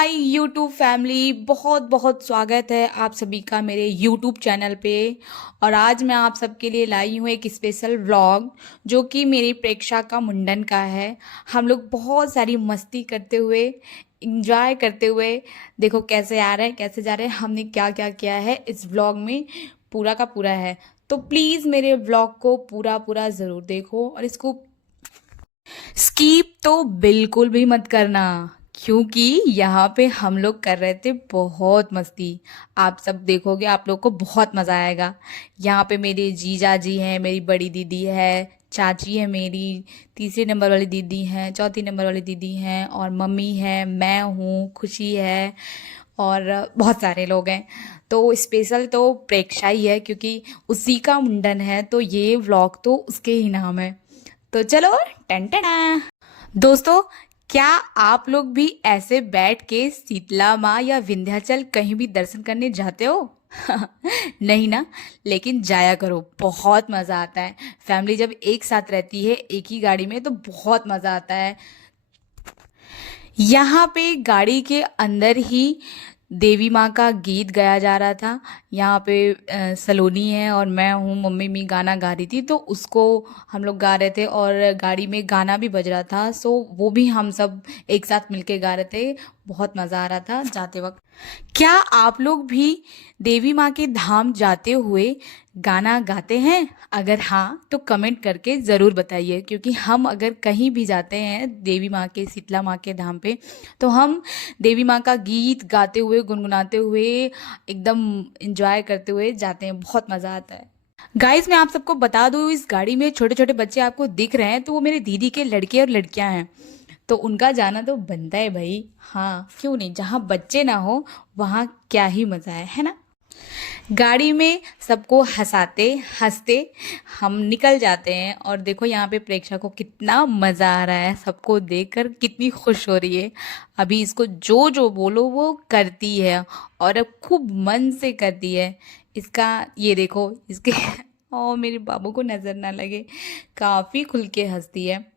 My YouTube family, बहुत बहुत स्वागत है आप सभी का मेरे यूट्यूब चैनल पे। और आज मैं आप सबके लिए लाई हूँ एक स्पेशल व्लॉग जो कि मेरी प्रेक्षा का मुंडन का है। हम लोग बहुत सारी मस्ती करते हुए, इंजॉय करते हुए, देखो कैसे आ रहे हैं कैसे जा रहे हैं, हमने क्या क्या किया है इस व्लॉग में पूरा का पूरा है। तो प्लीज़ मेरे व्लॉग को पूरा पूरा ज़रूर देखो और इसको स्कीप तो बिल्कुल भी मत करना, क्योंकि यहाँ पे हम लोग कर रहे थे बहुत मस्ती। आप सब देखोगे, आप लोग को बहुत मज़ा आएगा। यहाँ पे मेरे जीजा जी हैं, मेरी बड़ी दीदी है, चाची है मेरी, तीसरे नंबर वाली दीदी हैं, चौथी नंबर वाली दीदी हैं, और मम्मी है, मैं हूँ, खुशी है, और बहुत सारे लोग हैं। तो स्पेशल तो प्रेक्षा ही है, क्योंकि उसी का मुंडन है, तो ये व्लॉग तो उसके ही नाम है। तो चलो, टन टना। दोस्तों, क्या आप लोग भी ऐसे बैठ के शीतला माँ या विंध्याचल कहीं भी दर्शन करने जाते हो? नहीं ना? लेकिन जाया करो, बहुत मज़ा आता है। फैमिली जब एक साथ रहती है एक ही गाड़ी में तो बहुत मज़ा आता है। यहाँ पे गाड़ी के अंदर ही देवी माँ का गीत गाया जा रहा था। यहाँ पे सलोनी है और मैं हूँ, मम्मी मी गाना गा रही थी, तो उसको हम लोग गा रहे थे, और गाड़ी में गाना भी बज रहा था, सो वो भी हम सब एक साथ मिलके गा रहे थे। बहुत मज़ा आ रहा था जाते वक्त। क्या आप लोग भी देवी माँ के धाम जाते हुए गाना गाते हैं? अगर हाँ तो कमेंट करके ज़रूर बताइए, क्योंकि हम अगर कहीं भी जाते हैं देवी माँ के, शीतला माँ के धाम पे, तो हम देवी माँ का गीत गाते हुए, गुनगुनाते हुए, एकदम इंजॉय करते हुए जाते हैं। बहुत मज़ा आता है। गाइस, मैं आप सबको बता दूं, इस गाड़ी में छोटे छोटे बच्चे आपको दिख रहे हैं, तो वो मेरी दीदी के लड़के और लड़कियां हैं। तो उनका जाना तो बनता है भाई। हाँ, क्यों नहीं, जहाँ बच्चे ना हो वहाँ क्या ही मज़ा है ना? गाड़ी में सबको हंसाते हंसते हम निकल जाते हैं, और देखो यहाँ पे प्रेक्षा को कितना मज़ा आ रहा है, सबको देखकर कितनी खुश हो रही है। अभी इसको जो जो बोलो वो करती है, और अब खूब मन से करती है। इसका ये देखो, इसके ओ मेरे बाबू को नज़र ना लगे, काफ़ी खुल के हंसती है।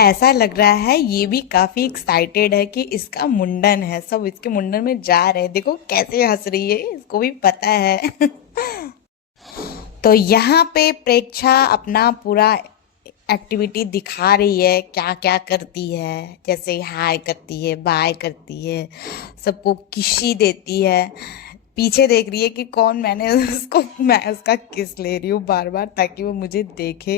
ऐसा लग रहा है ये भी काफी एक्साइटेड है कि इसका मुंडन है, सब इसके मुंडन में जा रहे हैं। देखो कैसे हंस रही है, इसको भी पता है। तो यहाँ पे प्रेक्षा अपना पूरा एक्टिविटी दिखा रही है, क्या क्या करती है। जैसे हाय करती है, बाय करती है, सबको किसी देती है, पीछे देख रही है कि कौन, मैं उसका किस ले रही हूँ बार बार, ताकि वो मुझे देखे।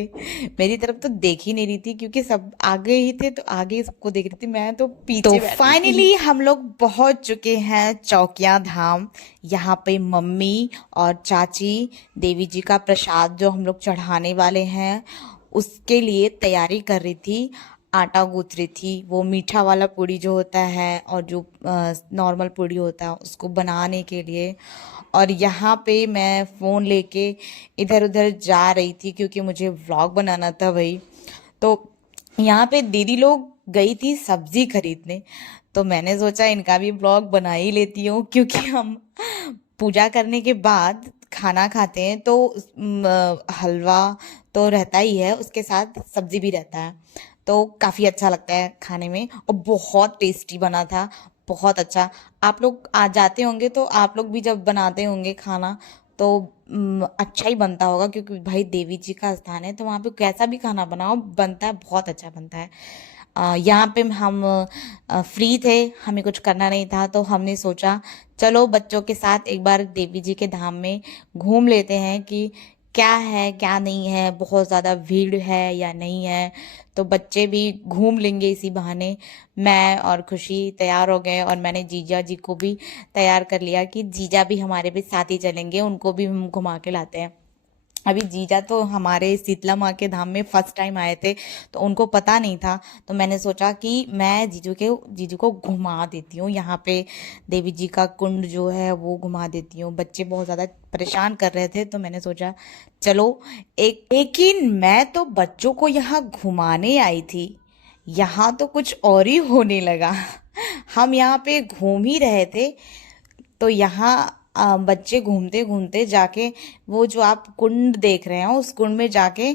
मेरी तरफ तो देख ही नहीं रही थी, क्योंकि सब आगे ही थे तो आगे ही सबको देख रही थी, मैं तो पीछे तो बैठी थी। फाइनली हम लोग पहुंच चुके हैं चौकिया धाम। यहाँ पे मम्मी और चाची देवी जी का प्रसाद जो हम लोग चढ़ाने वाले हैं उसके लिए तैयारी कर रही थी, आटा गूंथ रही थी। वो मीठा वाला पूड़ी जो होता है और जो नॉर्मल पूड़ी होता है उसको बनाने के लिए। और यहाँ पे मैं फ़ोन लेके इधर उधर जा रही थी, क्योंकि मुझे व्लॉग बनाना था भाई। तो यहाँ पे दीदी लोग गई थी सब्जी खरीदने, तो मैंने सोचा इनका भी व्लॉग बना ही लेती हूँ, क्योंकि हम पूजा करने के बाद खाना खाते हैं तो हलवा तो रहता ही है, उसके साथ सब्जी भी रहता है, तो काफ़ी अच्छा लगता है खाने में, और बहुत टेस्टी बना था, बहुत अच्छा। आप लोग आ जाते होंगे तो आप लोग भी जब बनाते होंगे खाना तो अच्छा ही बनता होगा, क्योंकि भाई देवी जी का स्थान है तो वहाँ पे कैसा भी खाना बनाओ बनता है, बहुत अच्छा बनता है। यहाँ पे हम फ्री थे, हमें कुछ करना नहीं था, तो हमने सोचा चलो बच्चों के साथ एक बार देवी जी के धाम में घूम लेते हैं कि क्या है क्या नहीं है, बहुत ज़्यादा भीड़ है या नहीं है। तो बच्चे भी घूम लेंगे इसी बहाने। मैं और खुशी तैयार हो गए, और मैंने जीजा जी को भी तैयार कर लिया कि जीजा भी हमारे भी साथ ही चलेंगे, उनको भी हम घुमा के लाते हैं। अभी जीजा तो हमारे शीतला माँ के धाम में फर्स्ट टाइम आए थे, तो उनको पता नहीं था, तो मैंने सोचा कि मैं जीजू को घुमा देती हूँ, यहाँ पे देवी जी का कुंड जो है वो घुमा देती हूँ। बच्चे बहुत ज़्यादा परेशान कर रहे थे, तो मैंने सोचा चलो लेकिन मैं तो बच्चों को यहाँ घुमाने आई थी, यहाँ तो कुछ और ही होने लगा। हम यहाँ पे घूम ही रहे थे, तो यहाँ बच्चे घूमते घूमते जाके वो जो आप कुंड देख रहे हैं उस कुंड में जाके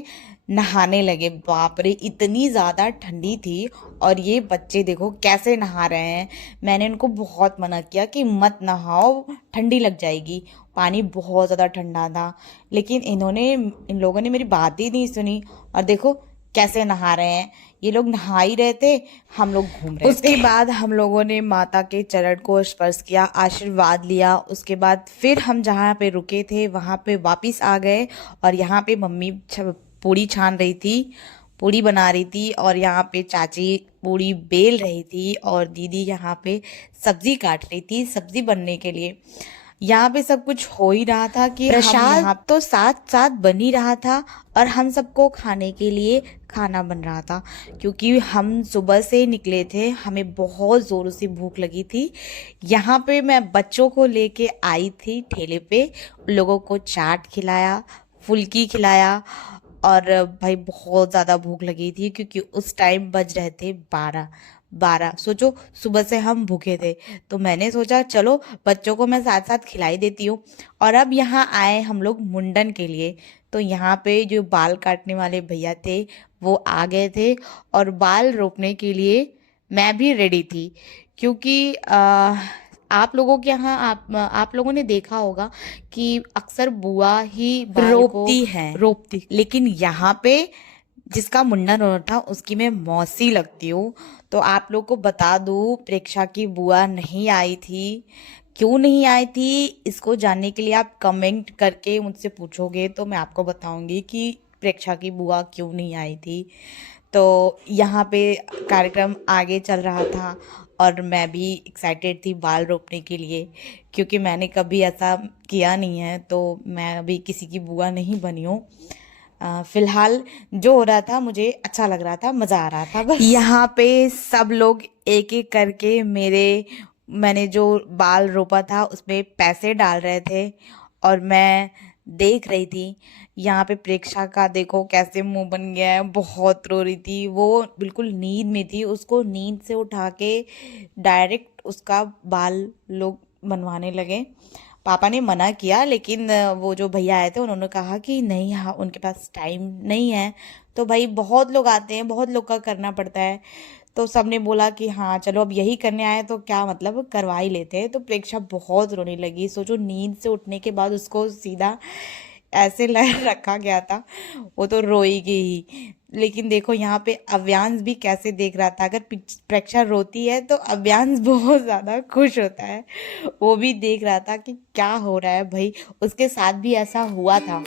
नहाने लगे। बाप रे, इतनी ज़्यादा ठंडी थी। और ये बच्चे देखो कैसे नहा रहे हैं। मैंने उनको बहुत मना किया कि मत नहाओ, ठंडी लग जाएगी। पानी बहुत ज़्यादा ठंडा था, लेकिन इन लोगों ने मेरी बात ही नहीं सुनी। और देखो कैसे नहा रहे हैं। ये लोग नहा ही रहे थे, हम लोग घूम रहे थे। उसके बाद हम लोगों ने माता के चरण को स्पर्श किया, आशीर्वाद लिया। उसके बाद फिर हम जहाँ पे रुके थे वहाँ पे वापस आ गए। और यहाँ पे मम्मी पूड़ी छान रही थी, पूड़ी बना रही थी। और यहाँ पे चाची पूड़ी बेल रही थी और दीदी यहाँ पे सब्जी काट रही थी सब्जी बनने के लिए। यहाँ पे सब कुछ हो ही रहा था कि प्रसाद तो साथ साथ बन ही रहा था और हम सबको खाने के लिए खाना बन रहा था, क्योंकि हम सुबह से निकले थे, हमें बहुत ज़ोरों से भूख लगी थी। यहाँ पे मैं बच्चों को लेके आई थी ठेले पे, उन लोगों को चाट खिलाया, फुल्की खिलाया। और भाई बहुत ज़्यादा भूख लगी थी, क्योंकि उस टाइम बज रहे थे 12। सोचो सुबह से हम भूखे थे, तो मैंने सोचा चलो बच्चों को मैं साथ साथ खिलाई देती हूँ। और अब यहाँ आए हम लोग मुंडन के लिए। तो यहाँ पे जो बाल काटने वाले भैया थे वो आ गए थे, और बाल रोपने के लिए मैं भी रेडी थी। क्योंकि आप लोगों के यहाँ आप लोगों ने देखा होगा कि अक्सर बुआ ही बाल रोपती को है। रोपती, लेकिन यहाँ पे जिसका मुंडन होना था उसकी मैं मौसी लगती हूँ। तो आप लोग को बता दूँ, प्रेक्षा की बुआ नहीं आई थी। क्यों नहीं आई थी इसको जानने के लिए आप कमेंट करके मुझसे पूछोगे तो मैं आपको बताऊंगी कि प्रेक्षा की बुआ क्यों नहीं आई थी। तो यहाँ पे कार्यक्रम आगे चल रहा था और मैं भी एक्साइटेड थी बाल रोपने के लिए, क्योंकि मैंने कभी ऐसा किया नहीं है। तो मैं अभी किसी की बुआ नहीं बनी हूँ। फिलहाल जो हो रहा था मुझे अच्छा लग रहा था, मज़ा आ रहा था बस। यहाँ पे सब लोग एक एक करके मैंने जो बाल रोपा था उसमें पैसे डाल रहे थे और मैं देख रही थी। यहाँ पे प्रेक्षा का देखो कैसे मुंह बन गया है, बहुत रो रही थी। वो बिल्कुल नींद में थी, उसको नींद से उठा के डायरेक्ट उसका बाल लोग बनवाने लगे। पापा ने मना किया, लेकिन वो जो भैया आए थे उन्होंने कहा कि नहीं, हाँ उनके पास टाइम नहीं है। तो भाई बहुत लोग आते हैं, बहुत लोग का करना पड़ता है। तो सबने बोला कि हाँ चलो अब यही करने आए तो क्या मतलब, करवा ही लेते हैं। तो प्रेक्षा बहुत रोने लगी। सोचो नींद से उठने के बाद उसको सीधा ऐसे रखा गया था, वो तो रोएगी ही। लेकिन देखो यहाँ पे अव्यांश भी कैसे देख रहा था। अगर प्रेक्षा रोती है तो अव्यांश बहुत ज़्यादा खुश होता है। वो भी देख रहा था कि क्या हो रहा है भाई, उसके साथ भी ऐसा हुआ था।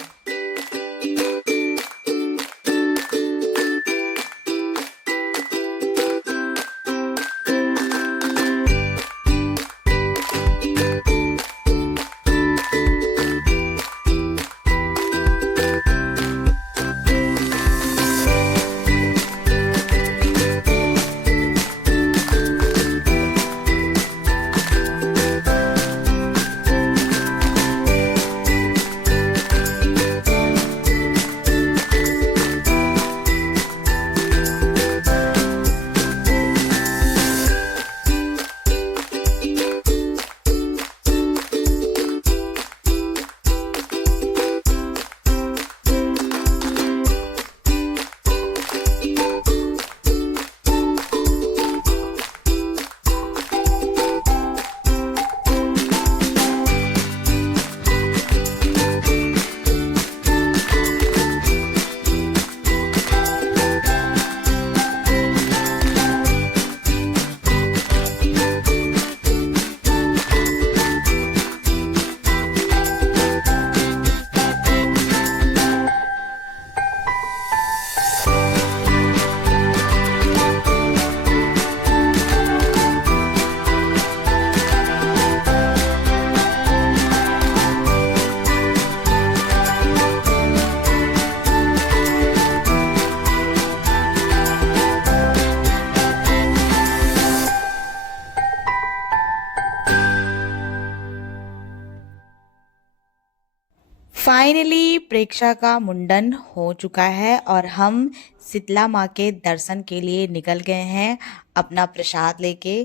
फाइनली प्रेक्षा का मुंडन हो चुका है और हम शीतला माँ के दर्शन के लिए निकल गए हैं अपना प्रसाद लेके।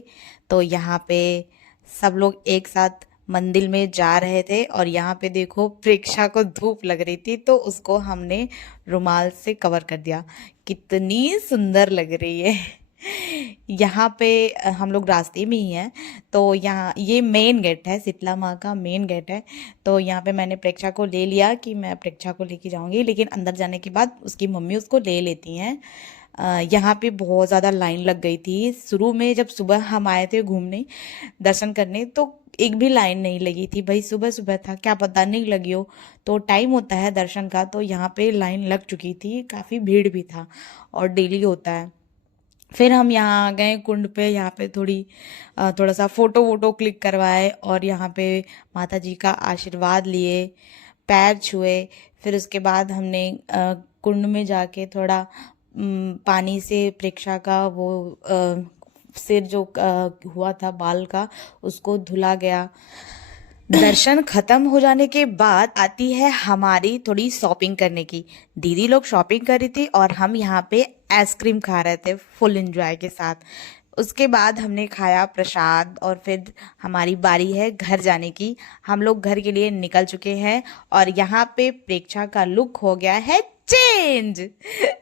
तो यहाँ पे सब लोग एक साथ मंदिर में जा रहे थे और यहाँ पे देखो प्रेक्षा को धूप लग रही थी तो उसको हमने रुमाल से कवर कर दिया। कितनी सुंदर लग रही है। यहाँ पे हम लोग रास्ते में ही हैं। तो यहाँ ये मेन गेट है, शीतला माँ का मेन गेट है। तो यहाँ पे मैंने प्रेक्षा को ले लिया कि मैं प्रेक्षा को लेके जाऊंगी, लेकिन अंदर जाने के बाद उसकी मम्मी उसको ले लेती हैं। यहाँ पे बहुत ज़्यादा लाइन लग गई थी। शुरू में जब सुबह हम आए थे घूमने दर्शन करने तो एक भी लाइन नहीं लगी थी। भाई सुबह सुबह था, क्या पता नहीं लगी हो, तो टाइम होता है दर्शन का, तो यहाँ पे लाइन लग चुकी थी, काफ़ी भीड़ भी था और डेली होता है। फिर हम यहाँ आ गए कुंड पे। यहाँ पे थोड़ा सा फोटो वोटो क्लिक करवाए और यहाँ पे माता जी का आशीर्वाद लिए, पैर छुए। फिर उसके बाद हमने कुंड में जाके थोड़ा पानी से प्रेक्षा का वो सिर जो हुआ था बाल का उसको धुला गया। दर्शन खत्म हो जाने के बाद आती है हमारी थोड़ी शॉपिंग करने की। दीदी लोग शॉपिंग कर रही थी और हम यहाँ पे आइसक्रीम खा रहे थे फुल एंजॉय के साथ। उसके बाद हमने खाया प्रसाद और फिर हमारी बारी है घर जाने की। हम लोग घर के लिए निकल चुके हैं और यहाँ पे प्रेक्षा का लुक हो गया है चेंज।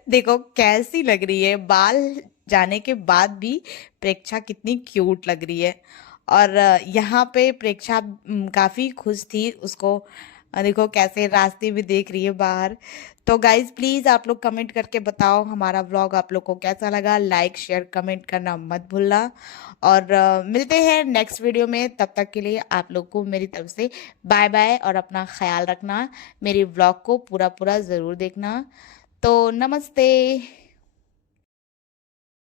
देखो कैसी लग रही है, बाल जाने के बाद भी प्रेक्षा कितनी क्यूट लग रही है। और यहाँ पे प्रेक्षा काफ़ी खुश थी। उसको देखो कैसे रास्ते में देख रही है बाहर। तो गाइज प्लीज़ आप लोग कमेंट करके बताओ हमारा व्लॉग आप लोग को कैसा लगा। लाइक शेयर कमेंट करना मत भूलना और मिलते हैं नेक्स्ट वीडियो में। तब तक के लिए आप लोग को मेरी तरफ से बाय बाय और अपना ख्याल रखना। मेरे व्लॉग को पूरा पूरा ज़रूर देखना। तो नमस्ते।